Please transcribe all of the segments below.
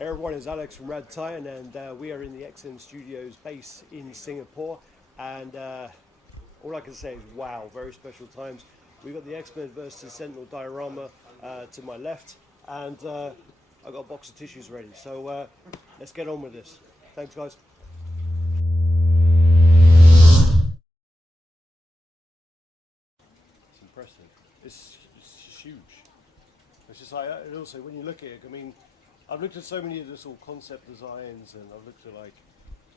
Hey everyone, it's Alex from RaddTitan, and we are in the XM Studios base in Singapore. And all I can say is wow, very special times. We've got the X-Men versus Sentinel Diorama to my left, and I've got a box of tissues ready. So let's get on with this. Thanks, guys. It's impressive. It's huge. It's just like, and also when you look at it, I mean, I've looked at so many of the sort of concept designs, and I've looked at like,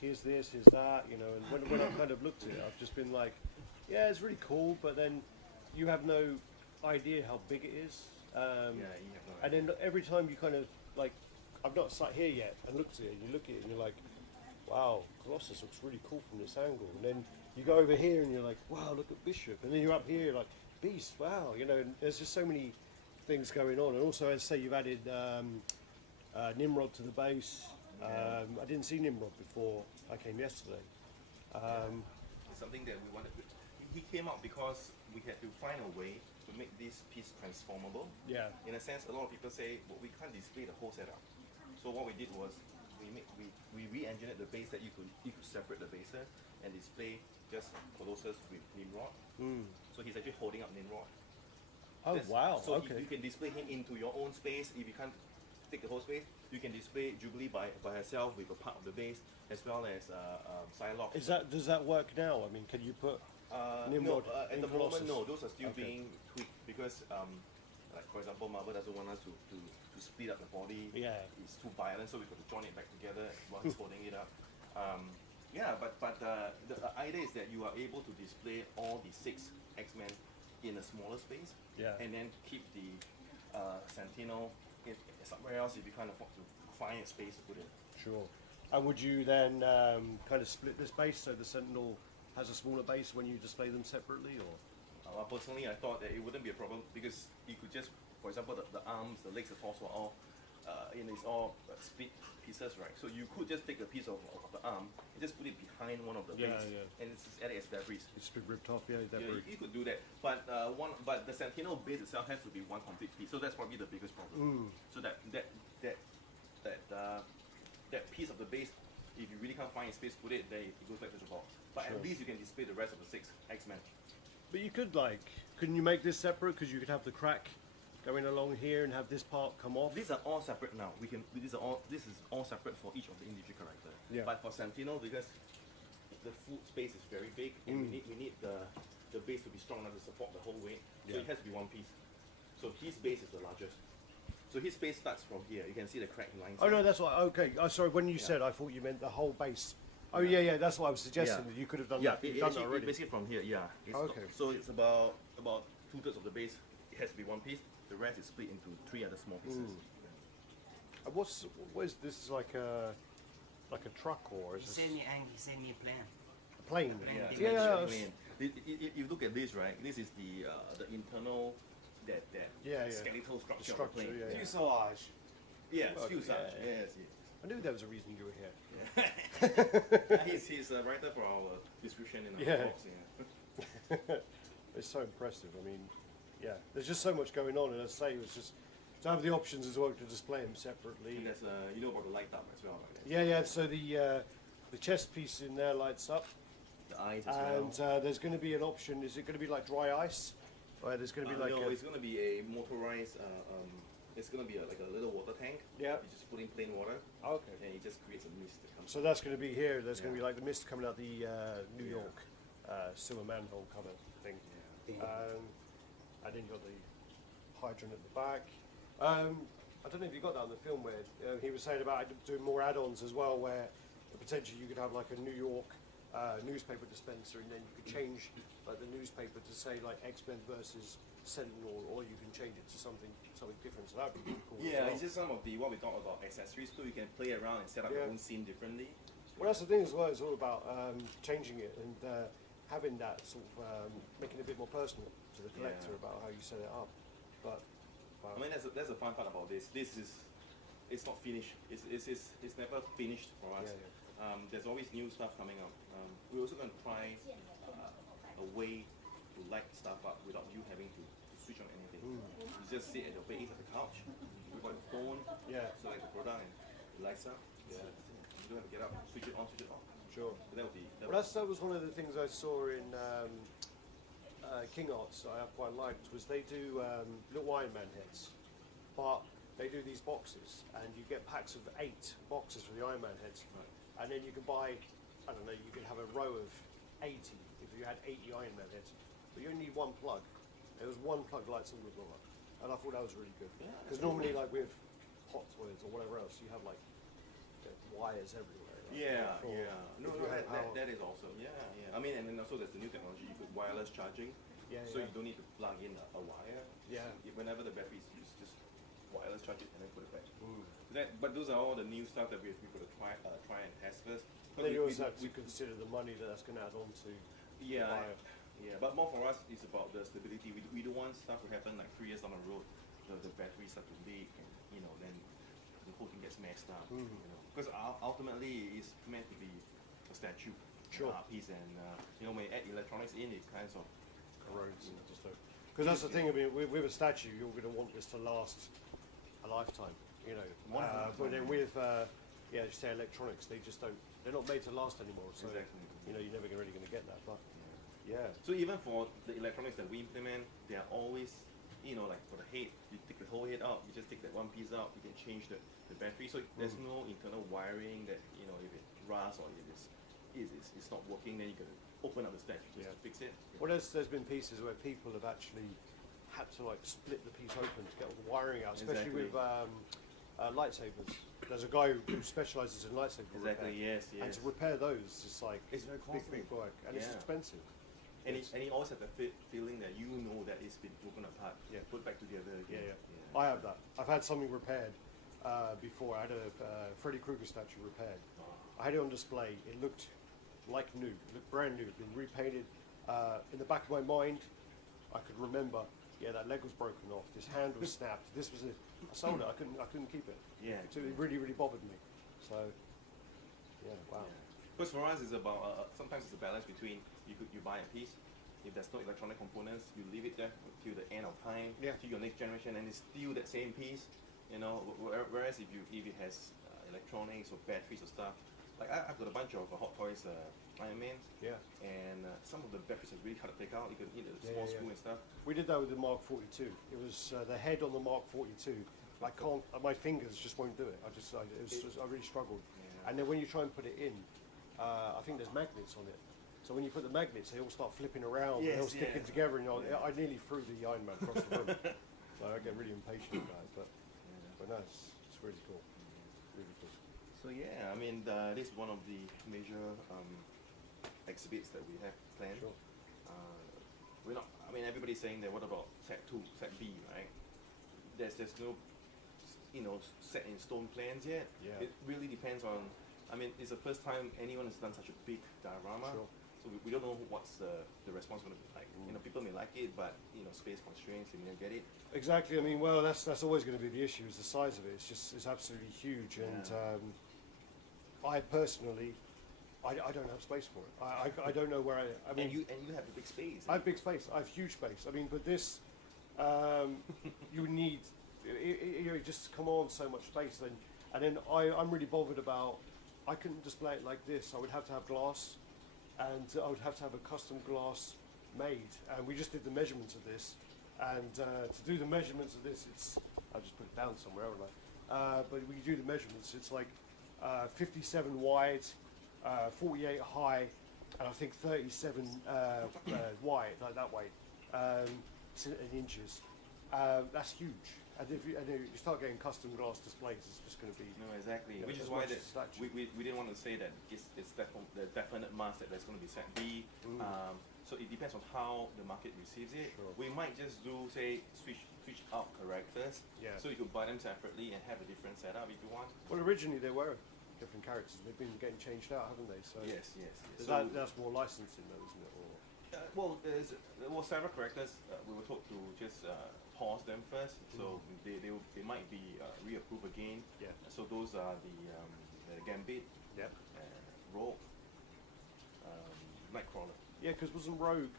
here's this, here's that, you know, and when I've kind of looked at it, I've just been like, yeah, it's really cool, but then you have no idea how big it is. And then every time you kind of, like, I've not sat here yet and looked at it, you look at it and you're like, wow, Colossus looks really cool from this angle. And then you go over here and you're like, wow, look at Bishop. And then you're up here, like, Beast, wow, you know, and there's just so many things going on. And also, as I say, you've added Nimrod to the base. I didn't see Nimrod before I came yesterday. It's something that we wanted to, he came out because we had to find a way to make this piece transformable. Yeah. In a sense, a lot of people say, well, we can't display the whole setup. So what we did was we re-engineered the base that you could separate the bases and display just Colossus with Nimrod. So he's actually holding up Nimrod. Oh, wow, So okay. you can display him into your own space. If you can't take the whole space, you can display Jubilee by herself with a part of the base, as well as Psylocke. Does that work now? I mean, can you put Nimrod at in the Colossus? moment, no. Those are still being tweaked because, like for example, Marvel doesn't want us to split up the body. Yeah. It's too violent, so we've got to join it back together while he's holding it up. Yeah, but the idea is that you are able to display all the 6 X-Men in a smaller space, and then keep the Sentinel somewhere else if you can't afford to find a space to put it. Sure. And would you then kind of split this base so the Sentinel has a smaller base when you display them separately, or? Personally, I thought that it wouldn't be a problem because you could just, for example, the arms, the legs, the torso are all it's all split pieces, right? So you could just take a piece of the arm and just put it behind one of the base, and it's just added as debris. It's been ripped off, debris. You could do that, but but the Sentinel base itself has to be one complete piece. So that's probably the biggest problem. So that piece of the base, if you really can't find a space to put it, then it goes back to the box. But at least you can display the rest of the 6 X-Men. But you could, like, couldn't you make this separate? Because you could have the crack going along here and have this part come off. These are all separate now. This is all separate for each of the individual characters. Yeah. But for Sentinel, because the full space is very big, and we need the base to be strong enough to support the whole weight. So it has to be one piece. So his base is the largest. So his base starts from here. You can see the crack lines. Oh no, that's why. Okay, sorry. When you said, I thought you meant the whole base. Oh yeah. That's what I was suggesting that you could have done that. You've done that already. Basically from here, okay. So it's about 2/3 of the base. It has to be one piece. The rest is split into 3 other small pieces. And what is this? Like a truck, or is He this sent me a plan. a plane? Yeah. If you look at this, right? This is the internal skeletal structure of the plane. Fuselage. Yes, Okay, fuselage. Yes. I knew there was a reason you were here. He's a writer for our description in our box. It's so impressive. I mean, there's just so much going on, and as I say, it was just to have the options as well to display them separately. And there's you know about the light up as well, right? Yeah. So the chest piece in there lights up. The eyes as well. And there's going to be an option. Is it going to be like dry ice, or there's going to be like? No, it's going to be a motorized. It's going to be like a little water tank. Yeah. You just put in plain water. Okay. And it just creates a mist that comes. So that's going to be here. There's going to be like the mist coming out the New York sewer manhole cover thing. And then you've got the hydrant at the back. I don't know if you got that on the film where he was saying about doing more add-ons as well, where potentially you could have like a New York newspaper dispenser, and then you could change like the newspaper to say like X-Men versus Sentinel, or you can change it to something different. So that would be really cool. Yeah, as well. it's just some of what we talk about accessories, so you can play around and set up your own scene differently. Well, that's the thing as well. It's all about changing it and having that sort of making it a bit more personal to the collector about how you set it up. But I mean, that's the fun part about this. It's not finished. It's never finished for us. There's always new stuff coming up. We're also going to try a way to light stuff up without you having to switch on anything. You just sit at your base of the couch, with your phone, select the product, and It lights up. Yeah. You don't have to get up, switch it on, switch it off. Sure. But that would be. Well, that was one of the things I saw in King Arts I quite liked, was they do little Iron Man heads, but they do these boxes, and you get packs of 8 boxes for the Iron Man heads, and then you can buy, I don't know, you could have a row of 80 if you had 80 Iron Man heads, but you only need one plug. There was one plug lights all the block, and I thought that was really good. Because normally, like with Hot Toys or whatever else, you have like wires everywhere. Like, yeah, yeah. No, that is awesome. Yeah, yeah. I mean, and then also there's the new technology. You could wireless charging. Yeah, so you don't need to plug in a wire. Yeah. So whenever the battery is used, just wireless charge it and then put it back. But those are all the new stuff that we've got to try and test first. But then you also have to consider the money that's going to add on to. Yeah. Yeah. But more for us, it's about the stability. We don't want stuff to happen like 3 years down the road. The battery start to leak, and then the whole thing gets messed up. Because ultimately it's meant to be a statue, piece, and when you add electronics in, it kinds of corrodes. Because that's the thing. I mean, with a statue, you're going to want this to last a lifetime. But then with just say electronics, they just don't. They're not made to last anymore. So you're never really going to get that. But So even for the electronics that we implement, they are always. Like for the head, you take the whole head out, you just take that one piece out, you can change the battery. So there's no internal wiring that, if it rusts or if it's not working, then you can open up the statue just to fix it. Well, there's been pieces where people have actually had to like split the piece open to get all the wiring out, especially with lightsabers. There's a guy who specialises in lightsaber repair. Yes. And to repair those, it's like it's very costly. Big work, and it's expensive. And he always has the feeling that that it's been broken apart, put back together again. Yeah. I have that. I've had something repaired before. I had a Freddy Krueger statue repaired. I had it on display. It looked like new. It looked brand new. It had been repainted. In the back of my mind, I could remember, that leg was broken off. This hand was snapped. This was it. I sold it. I couldn't keep it. Yeah. So it really, really bothered me. So, wow. Because for us, it's about sometimes it's a balance between you buy a piece. If there's no electronic components, you leave it there till the end of time, to your next generation, and it's still that same piece. Whereas if it has electronics or batteries or stuff, like I've got a bunch of Hot Toys Iron Man, and some of the batteries are really hard to take out. You can need a small screw and stuff. We did that with the Mark 42. It was the head on the Mark 42. I can't. My fingers just won't do it. I really struggled. And then when you try and put it in, I think there's magnets on it. So when you put the magnets, they all start flipping around, and they'll sticking together, and I nearly threw the Iron Man across the room. So I get really impatient about it, but no, it's really cool. Really cool. So I mean, this is one of the major exhibits that we have planned. Sure. We're not. I mean, everybody's saying that. What about Set 2, Set B, right? There's no, set in stone plans yet. Yeah. It really depends on. I mean, it's the first time anyone has done such a big diorama. Sure. So we don't know what's the response going to be like. People may like it, but space constraints, they may not get it. Exactly. I mean, well, that's always going to be the issue. Is the size of it. It's absolutely huge, and I personally, I don't have space for it. I don't know where I mean. And you have a big space. I have big space. I have huge space. I mean, but this, you need. It just come on so much space. And then I'm really bothered about. I couldn't display it like this. I would have to have glass, and I would have to have a custom glass made. And we just did the measurements of this, and to do the measurements of this, I'll just put it down somewhere, haven't I? But we do the measurements. It's like 57 wide, 48 high, and I think 37 wide, like that way, in inches. That's huge. And if you start getting custom glass displays, it's just going to be... No, exactly. Which is why we didn't want to say that it's the definite mass that there's going to be Set B. So it depends on how the market receives it. Sure. We might just do, say, switch out characters. Yeah. So you could buy them separately and have a different setup if you want. Well, originally they were different characters. They've been getting changed out, haven't they? So yes. That's more licensing, though, isn't it? Or well, there were several characters. We were told to just pause them first, so they might be reapproved again. Yeah. So those are the Gambit, Rogue, Nightcrawler. Yeah, because wasn't Rogue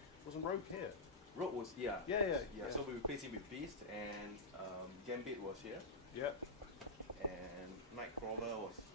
here? Rogue was Yeah. So we replaced him with Beast, and Gambit was here. Yeah. And Nightcrawler was